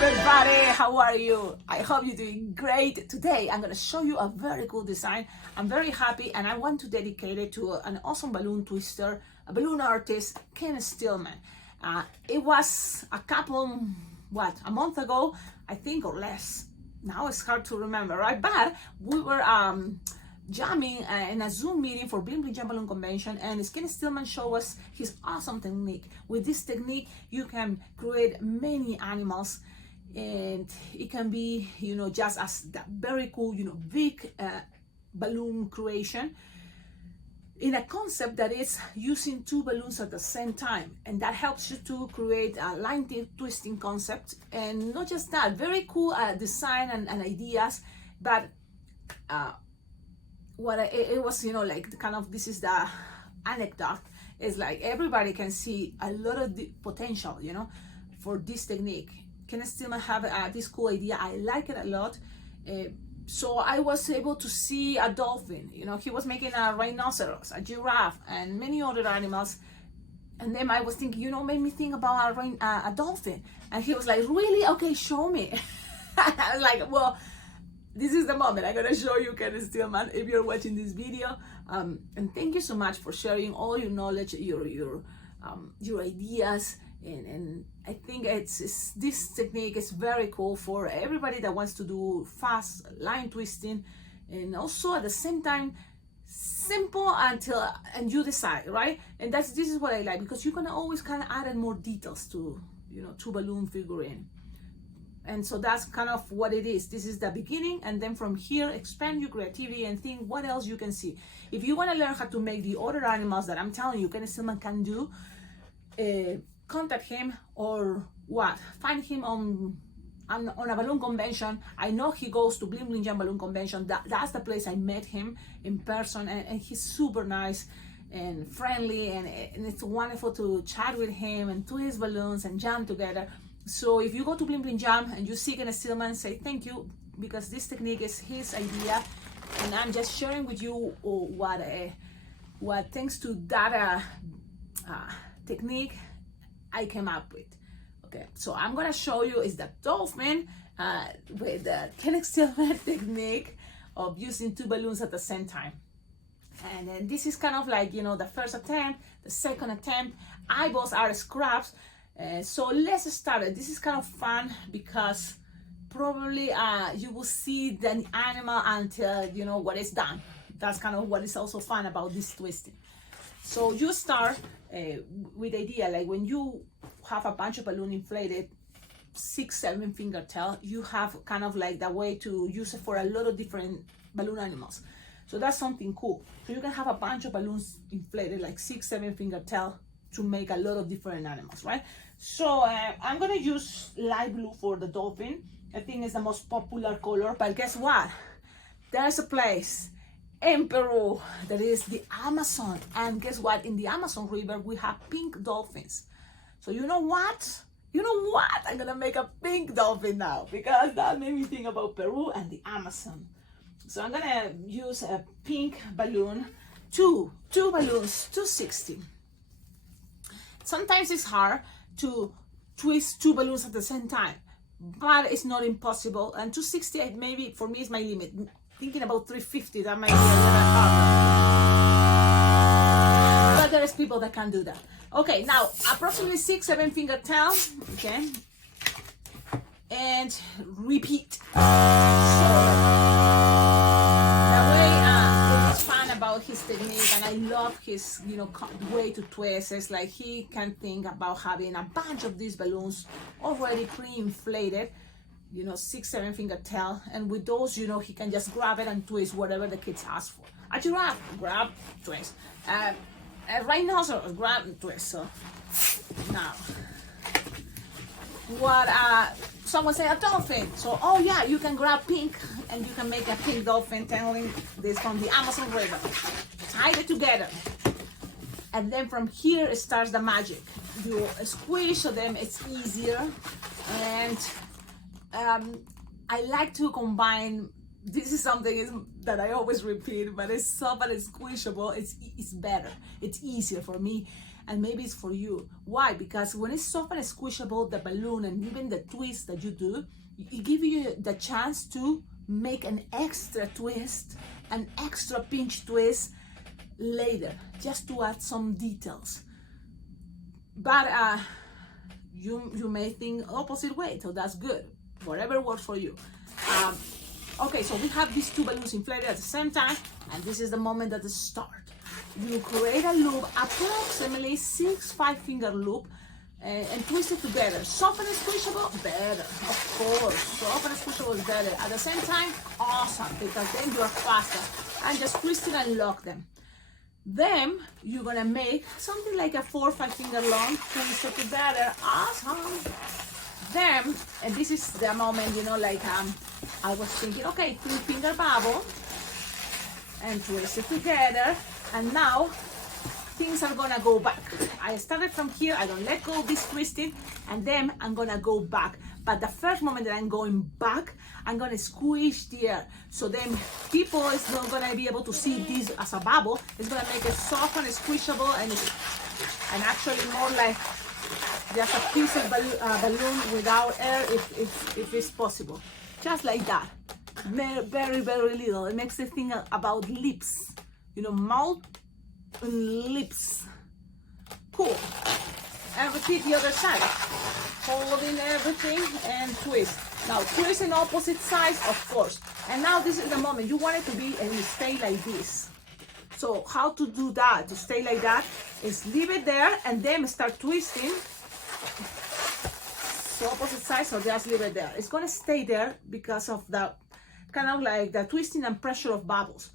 everybody, how are you? I hope you're doing great. Today I'm going to show you a very cool design. I'm very happy and I want to dedicate it to an awesome balloon twister, a balloon artist, Ken Stillman. It was a month ago, I think, or less. Now it's hard to remember, right? But we were jamming in a Zoom meeting for Bling Bling Jam Balloon Convention, and Ken Stillman showed us his awesome technique. With this technique, you can create many animals, and it can be, just as that very cool, big balloon creation in a concept that is using two balloons at the same time, and that helps you to create a line twisting concept. And not just that, very cool design and ideas, but it was, like kind of, this is the anecdote, is like everybody can see a lot of the potential, for this technique. Ken Stillman have this cool idea. I like it a lot. So I was able to see a dolphin, he was making a rhinoceros, a giraffe, and many other animals. And then I was thinking, made me think about a dolphin. And he was like, really? Okay, show me. I was like, well, this is the moment. I'm gonna show you Ken Stillman if you're watching this video. And thank you so much for sharing all your knowledge, your ideas. And I think this technique is very cool for everybody that wants to do fast line twisting, and also at the same time simple and you decide, right? And this is what I like, because you're gonna always kind of add more details to to balloon figurine. And so that's kind of what it is. This is the beginning, and then from here expand your creativity and think what else you can see. If you want to learn how to make the other animals that I'm telling you Ken Stillman can do, contact him, or find him on a balloon convention. I know he goes to Bling Bling Jam Balloon Convention. That's the place I met him in person, and he's super nice and friendly, and it's wonderful to chat with him and twist balloons and jam together. So if you go to Bling Bling Jam and you see Ken Stillman, say thank you, because this technique is his idea, and I'm just sharing with you what thanks to that technique I came up with. Okay, so I'm gonna show you is the dolphin with the Ken Stillman technique of using two balloons at the same time. And then this is kind of like, the first attempt, the second attempt. Eyeballs are scraps. So let's start it. This is kind of fun because probably you will see the animal until what is done. That's kind of what is also fun about this twisting. So you start with the idea, like when you have a bunch of balloon inflated, 6-7 finger tail, you have kind of like the way to use it for a lot of different balloon animals. So that's something cool. So you can have a bunch of balloons inflated, like 6-7 finger tail, to make a lot of different animals, right? So I'm gonna use light blue for the dolphin. I think it's the most popular color, but guess what? There's a place in Peru that is the Amazon, and guess what? In the Amazon River we have pink dolphins. So you know what? I'm gonna make a pink dolphin now, because that made me think about Peru and the Amazon. So I'm gonna use a pink balloon, two balloons, 260. Sometimes it's hard to twist two balloons at the same time, but it's not impossible. And 260 maybe for me is my limit. Thinking about 350, that might be a little harder. But there's people that can do that. Okay, now approximately 6-7 finger tail, okay, and repeat. So the way what's fun about his technique, and I love his way to twist, is like he can think about having a bunch of these balloons already pre-inflated, 6-7 finger tail, and with those, he can just grab it and twist whatever the kids ask for. A giraffe, grab, twist. A rhinoceros, grab and twist. So now, what someone say a dolphin. So you can grab pink and you can make a pink dolphin, telling this from the Amazon River. Tie it together, and then from here it starts the magic. You squish so then it's easier, and I like to combine. This is something that I always repeat, but it's soft and it's squishable. It's better. It's easier for me. and maybe it's for you. Why? Because when it's soft and squishable, the balloon and even the twist that you do, it gives you the chance to make an extra twist, an extra pinch twist later, just to add some details. But you may think opposite way, so that's good. Whatever works for you. Okay, so we have these two balloons inflated at the same time, and this is the moment that they start. You create a loop, approximately 6 5-finger loop, and twist it together. Soft and squishable, better, of course. Soft and squishable is better. At the same time, awesome, because then you are faster. And just twist it and lock them. Then you're gonna make something like a 4 5-finger long, twist it together, awesome. Then, and this is the moment, you know, like I was thinking, okay, 3-finger bubble, and twist it together, and now things are gonna go back. I started from here, I don't let go of this twisting, and then I'm gonna go back. But the first moment that I'm going back, I'm gonna squish the air. So then people is not gonna be able to see this as a bubble. It's gonna make it soft and squishable, and actually more like just a piece of balloon without air if it's possible. Just like that. Very, very little. It makes it think about lips. You know, mouth and lips. Cool. And repeat the other side. Holding everything and twist. Now twist in opposite sides, of course. And now this is the moment. You want it to be and stay like this. So how to do that, to stay like that, is leave it there and then start twisting. So opposite sides, so just leave it there. It's gonna stay there because of the kind of like the twisting and pressure of bubbles.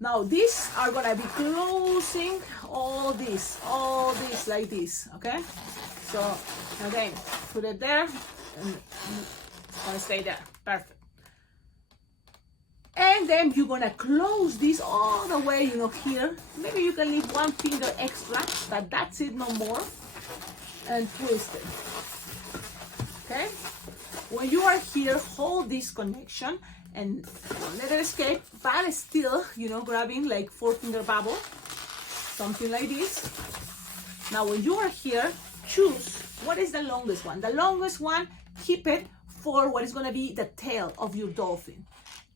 Now these are gonna be closing all this like this, okay? So again, put it there and it's gonna stay there, perfect. And then you're gonna close this all the way, you know, here. Maybe you can leave 1 finger extra, but that's it, no more. And twist it, okay? When you are here, hold this connection and don't let it escape, but still, you know, grabbing like 4-finger bubble, something like this. Now when you are here, choose what is the longest one. The longest one, keep it for what is gonna be the tail of your dolphin.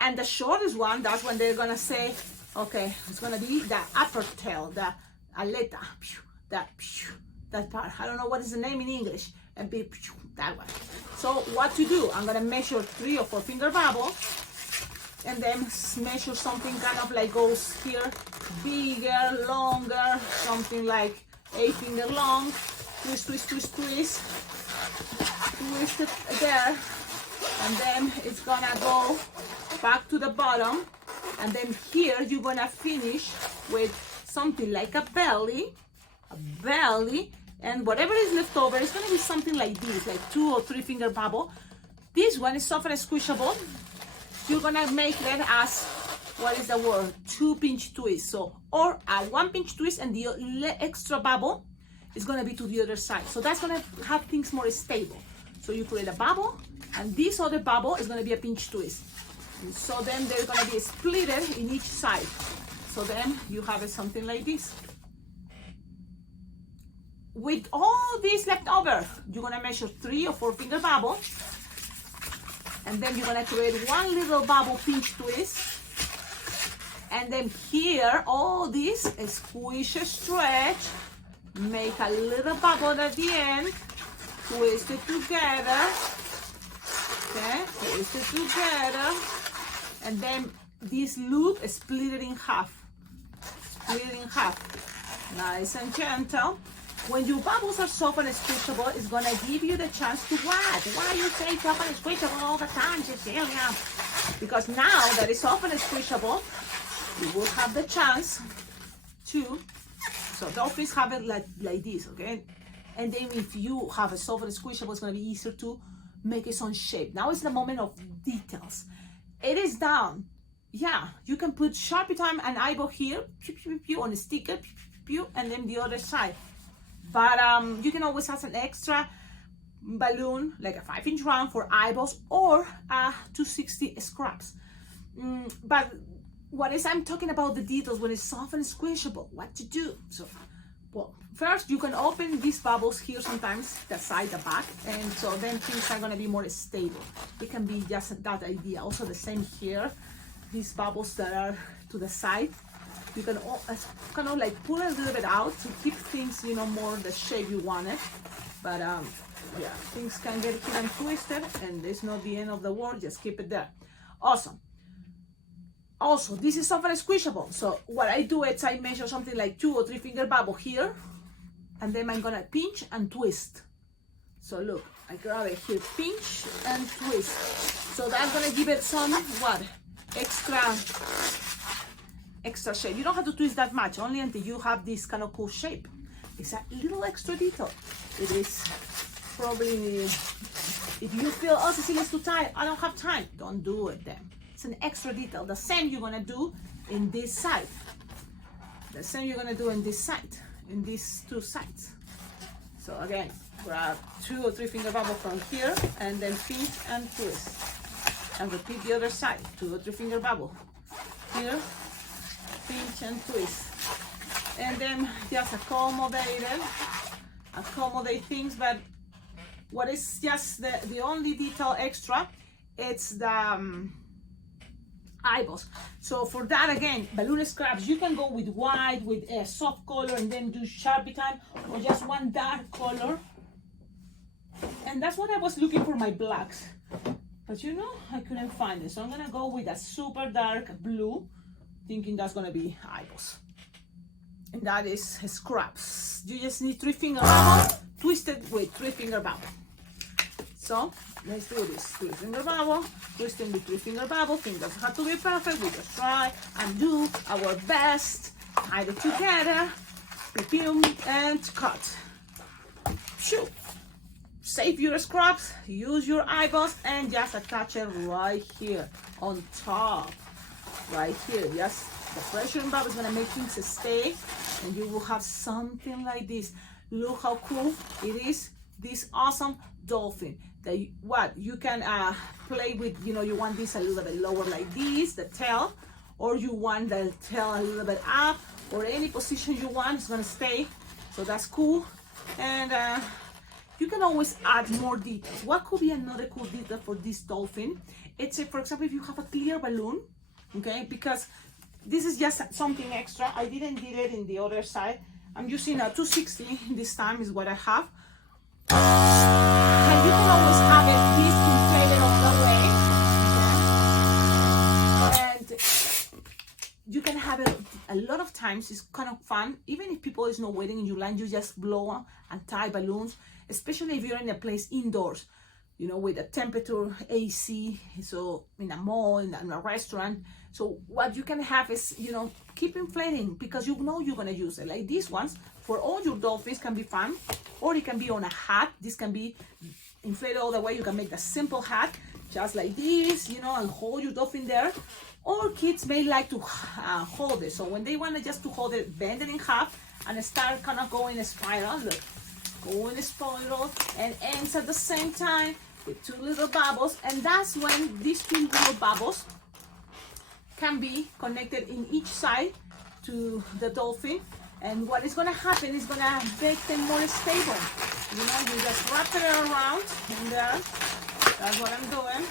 And the shortest one, that's when they're gonna say, okay, it's gonna be the upper tail, the aleta, that part. I don't know what is the name in English, and be that one. So what to do? I'm gonna measure 3 or 4-finger bubble, and then measure something kind of like goes here, bigger, longer, something like 8-finger long. Twist, twist, twist, twist. Twist it there, and then it's gonna go back to the bottom, and then here you're gonna finish with something like a belly, and whatever is left over is gonna be something like this, like 2 or 3-finger bubble. This one is soft and squishable. You're gonna make that as, what is the word, 2 pinch twists. So, or a 1 pinch twist, and the extra bubble is gonna be to the other side. So that's gonna have things more stable. So you create a bubble, and this other bubble is gonna be a pinch twist. And so then they're gonna be splitted in each side. So then you have something like this. With all this left over, you're gonna measure 3 or 4-finger bubble, and then you're gonna create 1 little bubble pinch twist, and then here all this squish, stretch, make a little bubble at the end, twist it together, okay, twist it together, and then this loop is split it in half, nice and gentle. When your bubbles are soft and squishable, it's gonna give you the chance to what? Why you say soft and squishable all the time, Cecilia? Because now that it's soft and squishable, you will have the chance to, so dolphins have it like this, okay? And then if you have a soft and squishable, it's gonna be easier to make its own shape. Now is the moment of details. It is down. Yeah, you can put Sharpie time and eyeball here, pew, pew, pew, on a sticker, pew, pew, pew, and then the other side. But you can always have an extra balloon, like a 5-inch round for eyeballs, or 260 scraps. But I'm talking about the details when it's soft and squishable, what to do. So Well, first you can open these bubbles here sometimes, the side, the back, and so then things are gonna be more stable. It can be just that idea. Also the same here, these bubbles that are to the side, you can kind of like pull a little bit out to keep things, you know, more the shape you want it. But yeah, things can get here and twisted, and it's not the end of the world, just keep it there. Awesome. Also, this is often squishable. So what I do is I measure something like 2 or 3 finger bubble here, and then I'm gonna pinch and twist. So look, I grab it here, pinch and twist. So that's gonna give it some, what, extra shape. You don't have to twist that much, only until you have this kind of cool shape. It's a little extra detail. It is probably, if you feel, oh, Cecilia, it's too tight, I don't have time, don't do it then. It's an extra detail. The same you're gonna do in this side. The same you're gonna do in this side, in these two sides. So again, grab 2 or 3 finger bubble from here, and then pinch and twist. And repeat the other side, 2 or 3 finger bubble. Here, pinch and twist. And then just accommodate things, but what is just the only detail extra, it's the eyeballs. So for that, again, balloon scraps, you can go with white, with a soft color, and then do Sharpie time, or just one dark color. And that's what I was looking for my blacks, but you know, I couldn't find it. So I'm gonna go with a super dark blue, thinking that's gonna be eyeballs. And that is scraps. You just need 3 finger bubble, twisted with 3 finger bubble. So let's do this. 3 finger bubble, twisting with 3 finger bubble. Fingers have to be perfect. We just try and do our best. Tie it together, perfume, and cut. Shoot. Save your scraps, use your eyeballs, and just attach it right here on top. Right here. Just the pressure and bubble is gonna make things stay, and you will have something like this. Look how cool it is. This awesome dolphin that you can play with. You know, you want this a little bit lower like this, the tail, or you want the tail a little bit up, or any position you want. It's gonna stay, so that's cool. And you can always add more details. What could be another cool detail for this dolphin? It's for example, if you have a clear balloon, okay, because this is just something extra. I didn't do it in the other side. I'm using a 260 this time is what I have. And you can always have it this inflated all the way. And you can have it a lot of times. It's kind of fun. Even if people is not waiting in your line, you just blow and tie balloons, especially if you're in a place indoors, you know, with a temperature AC, so in a mall, in a restaurant. So what you can have is, you know, keep inflating because you know you're gonna use it. Like these ones, for all your dolphins can be fun, or it can be on a hat. This can be inflated all the way. You can make the simple hat, just like this, you know, and hold your dolphin there. Or kids may like to hold it. So when they want just to hold it, bend it in half and start kind of going a spiral, look, going a spiral and ends at the same time with 2 little bubbles. And that's when these 2 little bubbles can be connected in each side to the dolphin, and what is going to happen is going to make them more stable. You know, you just wrap it around in there. That's what I'm doing,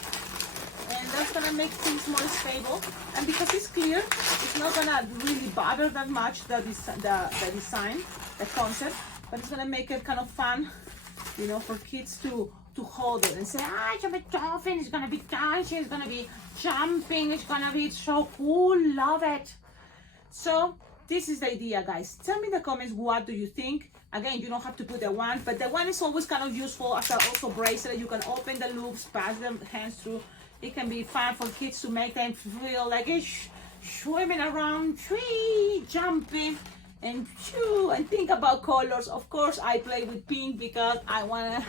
and that's going to make things more stable. And because it's clear, it's not going to really bother that much the design, the concept, but it's going to make it kind of fun, you know, for kids to hold it and say, ah, it's a dolphin, it's gonna be dancing, it's gonna be jumping, it's gonna be so cool, love it. So this is the idea, guys. Tell me in the comments, what do you think? Again, you don't have to put the one, but the one is always kind of useful as a also bracelet. You can open the loops, pass the hands through. It can be fun for kids to make them feel like swimming around, jumping, and think about colors. Of course, I play with pink because I wanna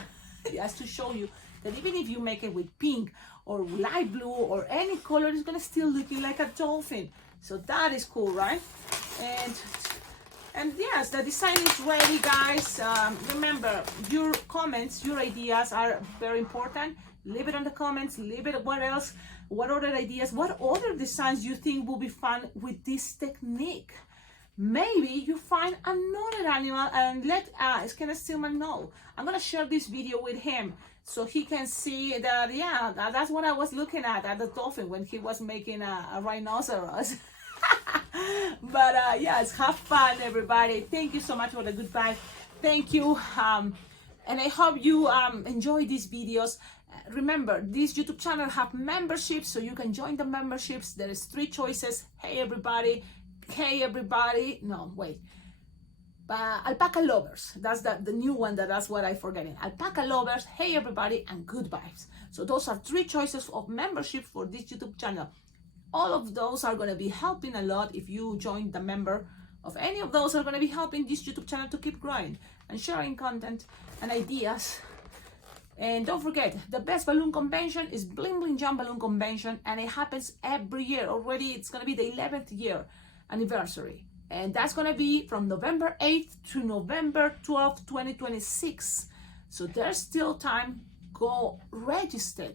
just to show you that even if you make it with pink or light blue or any color, it's gonna still look like a dolphin. So that is cool, right? And yes, the design is ready, guys. Remember, your comments, your ideas are very important. Leave it in the comments. Leave it. What else? What other ideas? What other designs you think will be fun with this technique? maybe you find another animal and let Ken Stillman know. I'm gonna share this video with him so he can see that, yeah, that's what I was looking at the dolphin when he was making a rhinoceros. But yes, have fun, everybody. Thank you so much for the good vibe. Thank you, and I hope you enjoy these videos. Remember, this YouTube channel have memberships, so you can join the memberships. There is 3 choices. Hey everybody, no wait, alpaca lovers, that's the new one, that's what I forgetting. Alpaca lovers, hey everybody, and good vibes. So those are 3 choices of membership for this YouTube channel. All of those are going to be helping a lot. If you join the member of any of those, are going to be helping this YouTube channel to keep growing and sharing content and ideas. And don't forget, the best balloon convention is Bling Bling Jam Balloon Convention, and it happens every year. Already it's going to be the 11th year anniversary, and that's going to be from November 8th to November 12th, 2026. So there's still time. Go register.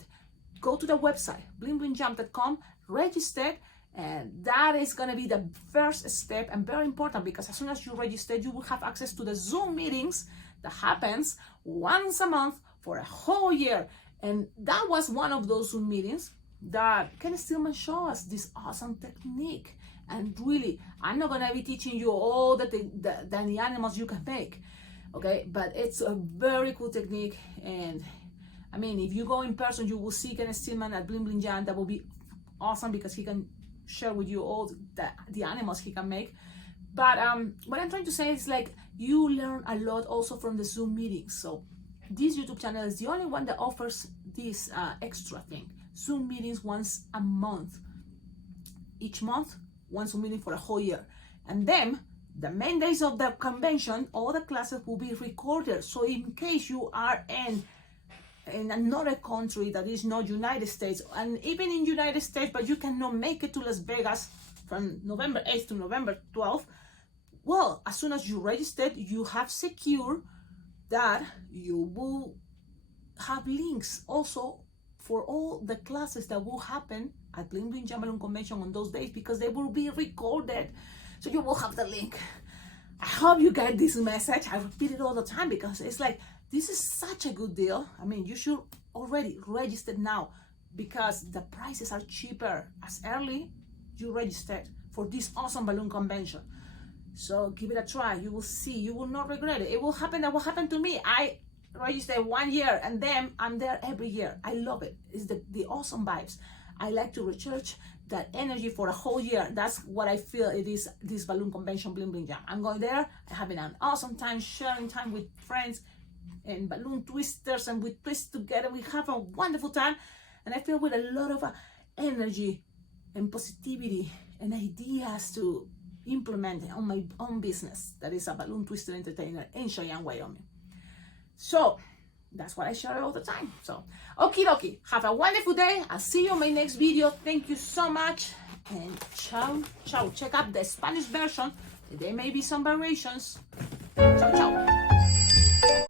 Go to the website blingblingjam.com, register, and that is going to be the first step, and very important, because as soon as you register, you will have access to the Zoom meetings that happens once a month for a whole year. And that was one of those Zoom meetings that Ken Stillman showed us this awesome technique. And really, I'm not gonna be teaching you all the animals you can make, okay? But it's a very cool technique. And I mean, if you go in person, you will see Ken Stillman at Bling Bling Jam. That will be awesome, because he can share with you all the animals he can make. But what I'm trying to say is, like, you learn a lot also from the Zoom meetings. So this YouTube channel is the only one that offers this extra thing. Zoom meetings once a month. Each month, one Zoom meeting for a whole year. And then the main days of the convention, all the classes will be recorded. So in case you are in another country that is not United States, and even in United States, but you cannot make it to Las Vegas from November 8th to November 12th, well, as soon as you registered, you have secured that you will have links also for all the classes that will happen at Bling Bling Jam Balloon Convention on those days, because they will be recorded. So you will have the link. I hope you get this message. I repeat it all the time, because it's like, this is such a good deal. I mean, you should already register now, because the prices are cheaper as early you registered for this awesome balloon convention. So give it a try. You will see. You will not regret it. It will happen. That will happen to me. I registered 1 year, and then I'm there every year. I love it. It's the awesome vibes. I like to recharge that energy for a whole year. That's what I feel it is, this balloon convention, Bling Bling Jam. I'm going there, having an awesome time, sharing time with friends and balloon twisters, and we twist together. We have a wonderful time, and I feel with a lot of energy and positivity and ideas to implement on my own business, that is a balloon twister entertainer in Cheyenne, Wyoming. So that's what I share all the time. So okie dokie, have a wonderful day. I'll see you in my next video. Thank you so much, and ciao ciao. Check out the Spanish version. There may be some variations. Ciao ciao.